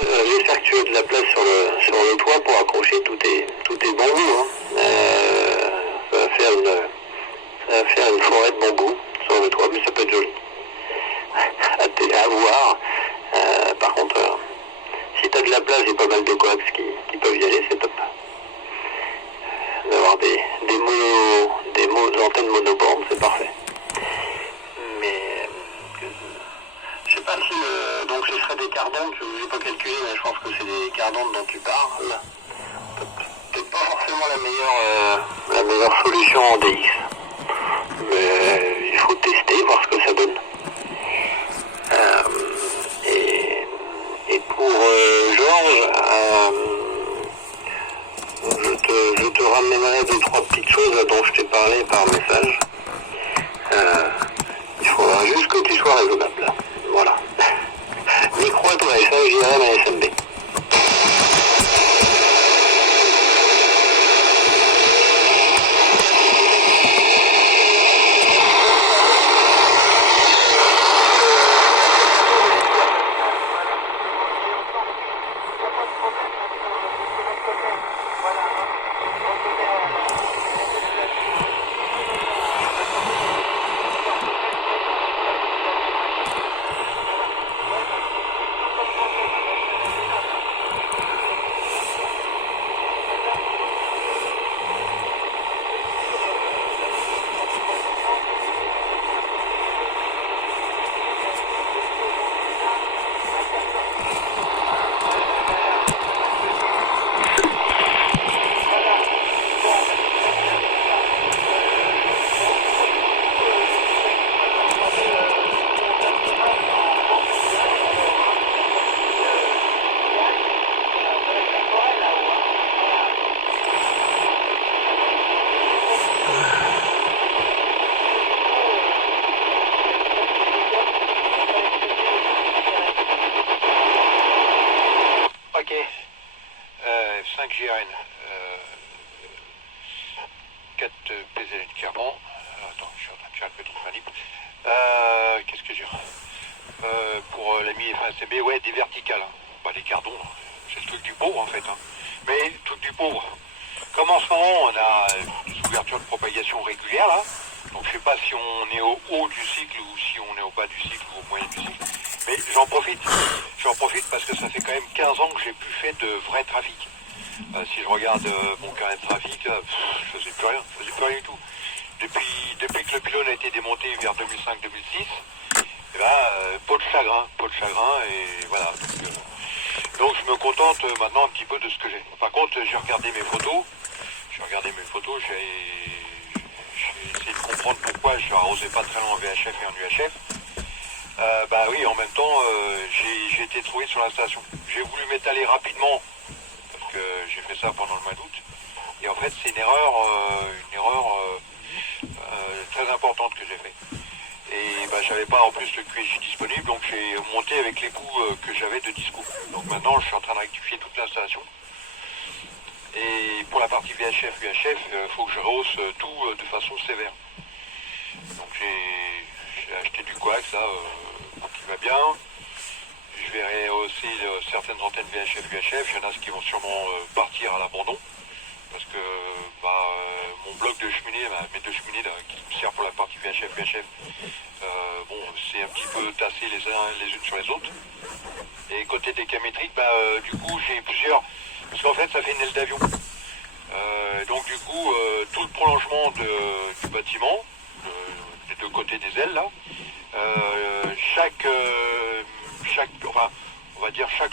J'espère que tu as de la place sur le toit pour accrocher tous tes bambous. Hein. Ça va faire une forêt de bambous sur le toit, mais ça peut être joli. À voir. Par contre, si tu as de la place et pas mal de coax qui peuvent y aller, c'est top. D'avoir des antennes monobandes, c'est parfait. Mais je sais pas si donc ce serait des cardons, je n'ai pas calculé, mais je pense que c'est des cardons dont tu parles. Peut-être pas forcément la meilleure solution en DX. Mais il faut tester, voir ce que ça donne. Et pour Georges, je te ramènerai 2-3 petites choses dont je t'ai parlé par message. Il faudra juste que tu sois raisonnable. Voilà. Micro à toi, ça, je dirais la SMB. GRN 4 PZN carbone. Attends, je suis en train de faire un petit manip. Qu'est-ce que j'ai pour l'ami F1CB, ouais, des verticales. Bah, des cardons, c'est le truc du pauvre en fait. Hein. Mais truc du pauvre. Comme en ce moment, on a des ouvertures de propagation régulières là. Donc je sais pas si on est au haut du cycle ou si on est au bas du cycle ou au moyen du cycle. Mais j'en profite parce que ça fait quand même 15 ans que j'ai plus fait de vrai trafic. Si je regarde mon carnet de trafic, je faisais plus rien du tout. Depuis que le pylône a été démonté vers 2005-2006, et peau de chagrin, et voilà. Donc je me contente maintenant un petit peu de ce que j'ai. Par contre, j'ai regardé mes photos, j'ai essayé de comprendre pourquoi je arrosais pas très loin en VHF et en UHF. Bah oui, en même temps, j'ai été trouvé sur la station. J'ai voulu m'étaler rapidement, parce que j'ai fait ça pendant le mois d'août. Et en fait, c'est une erreur très importante que j'ai fait. Et bah, j'avais pas en plus le QSJ disponible, donc j'ai monté avec les coûts que j'avais de dispo. Donc maintenant, je suis en train de rectifier toute l'installation. Et pour la partie VHF, UHF, faut que je rehausse tout de façon sévère. Donc j'ai acheté du coax là, qui va bien. Je vais rehausser certaines antennes VHF, UHF. Il y en a qui vont sûrement partir à l'abandon. Parce que mon bloc de cheminée, mes deux cheminées là, qui me servent pour la partie VHF, UHF, c'est un petit peu tassé les unes sur les autres. Et côté décamétrique, du coup j'ai plusieurs, parce qu'en fait ça fait une aile d'avion. Donc du coup tout le prolongement du bâtiment, des deux côtés des ailes là, chaque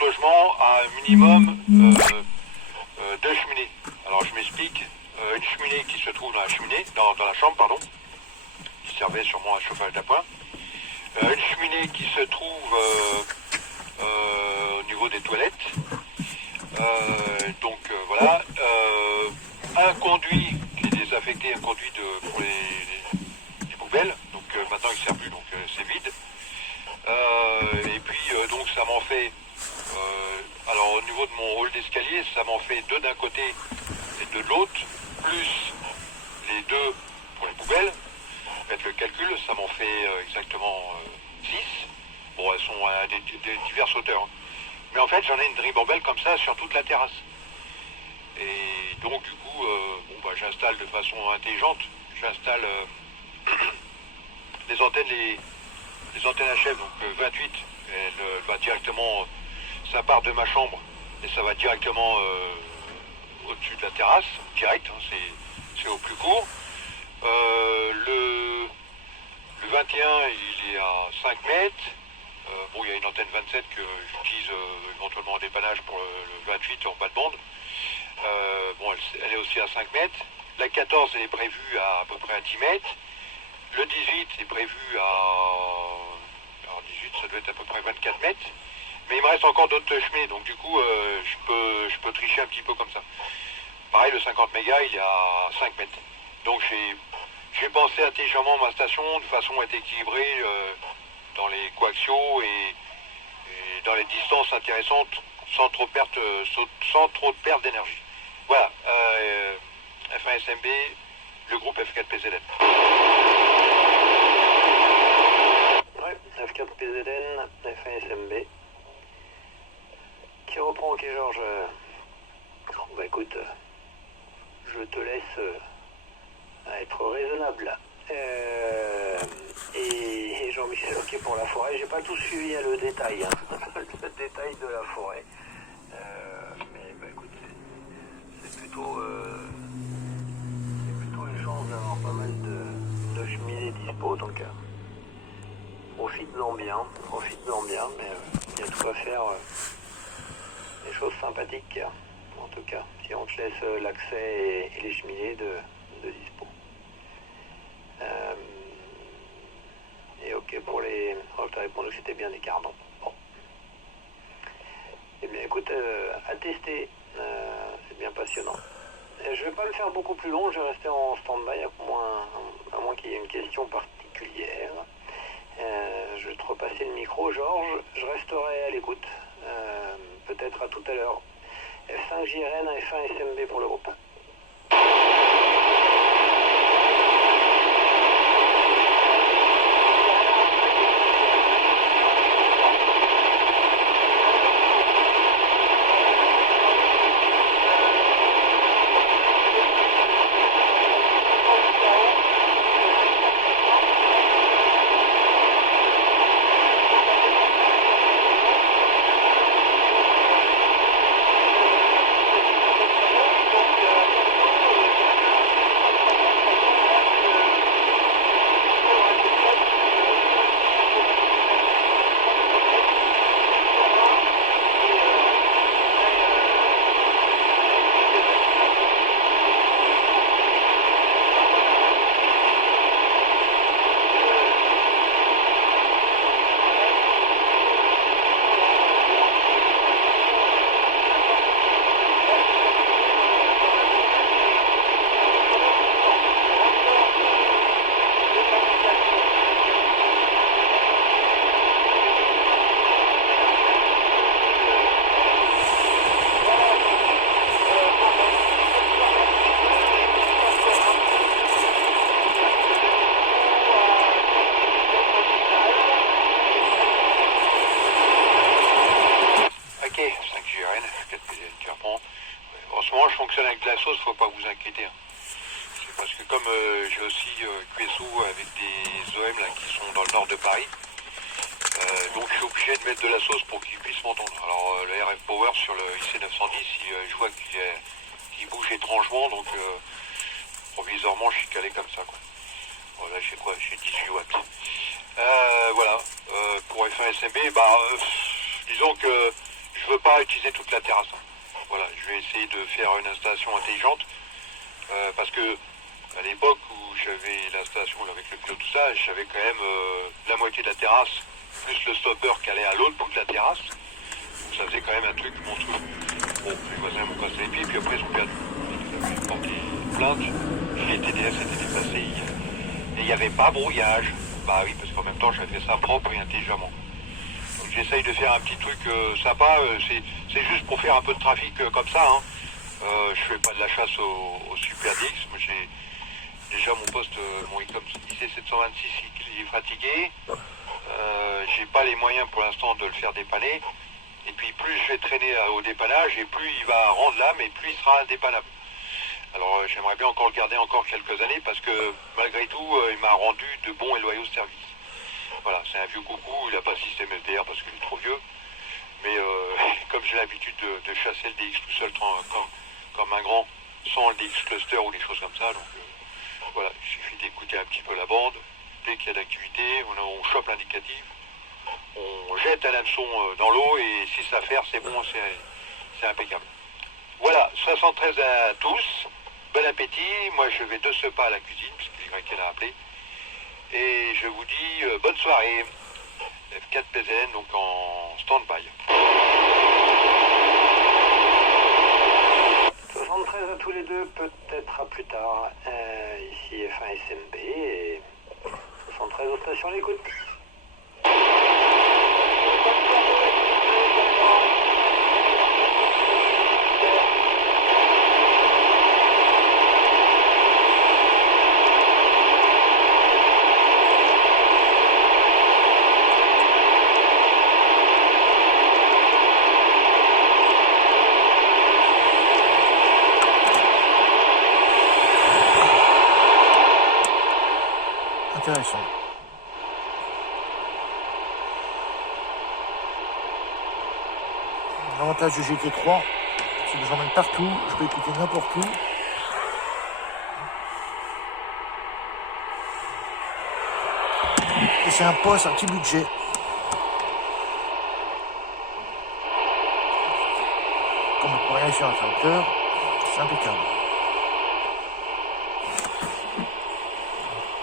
logement a un minimum deux cheminées. Alors je m'explique, une cheminée qui se trouve dans la chambre, pardon, qui servait sûrement à chauffage d'appoint, une cheminée qui se trouve au niveau des toilettes, voilà, un conduit qui est désaffecté, un conduit pour les poubelles, donc maintenant il ne sert plus, donc c'est vide, et puis donc ça m'en fait, alors au niveau de mon hall d'escalier, ça m'en fait deux d'un côté et deux de l'autre, plus les deux pour les poubelles. Faites le calcul, ça m'en fait exactement 6. Bon, elles sont à des diverses hauteurs. Hein. Mais en fait, j'en ai une ribambelle comme ça sur toute la terrasse. Et donc, du coup, j'installe de façon intelligente. J'installe les antennes, les antennes HF, donc 28. Elle va directement, ça part de ma chambre et ça va directement au-dessus de la terrasse, direct, hein, c'est au plus court. Le 21, il est à 5 mètres. Il y a une antenne 27 que j'utilise éventuellement en dépannage pour le 28 en bas de bande. Elle est aussi à 5 mètres. La 14, elle est prévue à peu près à 10 mètres. Le 18 est prévu alors 18, ça doit être à peu près 24 mètres. Mais il me reste encore d'autres cheminées, donc du coup, je peux tricher un petit peu comme ça. Pareil, le 50 mégas, il est à 5 mètres. Donc j'ai pensé intelligemment ma station de façon à être équilibrée dans les coaxiaux et dans les distances intéressantes sans trop de perte d'énergie. Voilà, F1SMB, le groupe F4PZN. Ouais, F4PZN, F1SMB. Qui reprend, ok Georges. Écoute, je te laisse être raisonnable. Et Jean-Michel, ok pour la forêt. J'ai pas tout suivi le détail, hein. Le détail de la forêt. Mais écoute, c'est plutôt une chance d'avoir pas mal de cheminées dispo, donc profites-en bien, mais il y a tout à faire. Des choses sympathiques, en tout cas, si on te laisse l'accès et les cheminées de dispo. Et ok pour les... Oh, je t'ai répondu que c'était bien des cardons. Bon. Eh bien écoute, à tester, c'est bien passionnant. Je vais pas le faire beaucoup plus long, je vais rester en stand-by, à moins qu'il y ait une question particulière. Je vais te repasser le micro, Georges, je resterai à l'écoute. Peut-être à tout à l'heure. F5JRN, F1SMB pour le groupe. je fonctionne avec de la sauce, faut pas vous inquiéter. C'est parce que comme j'ai aussi QSO avec des OM là, qui sont dans le nord de Paris, donc je suis obligé de mettre de la sauce pour qu'ils puissent m'entendre. Alors le RF Power sur le IC910, je vois qu'il bouge étrangement, donc provisoirement je suis calé comme ça, quoi. Voilà, j'ai quoi? J'ai 18 watts. Voilà, pour F1SMB, disons que je veux pas utiliser toute la terrasse. Voilà, je vais essayer de faire une installation intelligente, parce que à l'époque où j'avais l'installation avec le pilote, tout ça, j'avais quand même la moitié de la terrasse, plus le stopper qui allait à l'autre bout de la terrasse. Donc ça faisait quand même un truc monstrueux. Bon, les voisins m'ont cassé les pieds, puis après ils ont perdu. J'ai porté plainte, les TDF s'étaient déplacés, et il n'y avait pas brouillage. Bah oui, parce qu'en même temps j'avais fait ça propre et intelligemment. Donc j'essaye de faire un petit truc sympa, c'est juste pour faire un peu de trafic comme ça, hein. Je fais pas de la chasse au Super DX, moi j'ai déjà mon poste, mon IC726, il est fatigué. J'ai pas les moyens pour l'instant de le faire dépanner. Et puis plus je vais traîner au dépannage, et plus il va rendre l'âme, et plus il sera indépannable. Alors j'aimerais bien encore le garder encore quelques années, parce que malgré tout, il m'a rendu de bons et loyaux services. Voilà, c'est un vieux coucou, il n'a pas de système LDR parce qu'il est trop vieux. Mais comme j'ai l'habitude de chasser le DX tout seul comme un grand, sans le DX cluster ou des choses comme ça, donc voilà, il suffit d'écouter un petit peu la bande. Dès qu'il y a d'activité, on chope l'indicatif, on jette un hameçon dans l'eau et si ça fait, c'est bon, c'est impeccable. Voilà, 73 à tous, bon appétit. Moi je vais de ce pas à la cuisine, puisqu'il est qu'elle a appelé. Et je vous dis bonne soirée. F4 PZN, donc en stand-by. 73 à tous les deux, peut-être à plus tard. Ici F1 SMB et 73 aux stations à l'écoute. Intéressant. L'avantage du GT3, c'est que j'emmène partout, je peux écouter n'importe où. Et c'est un poste, un petit budget. Comme on peut rien sur un tracteur, c'est impeccable.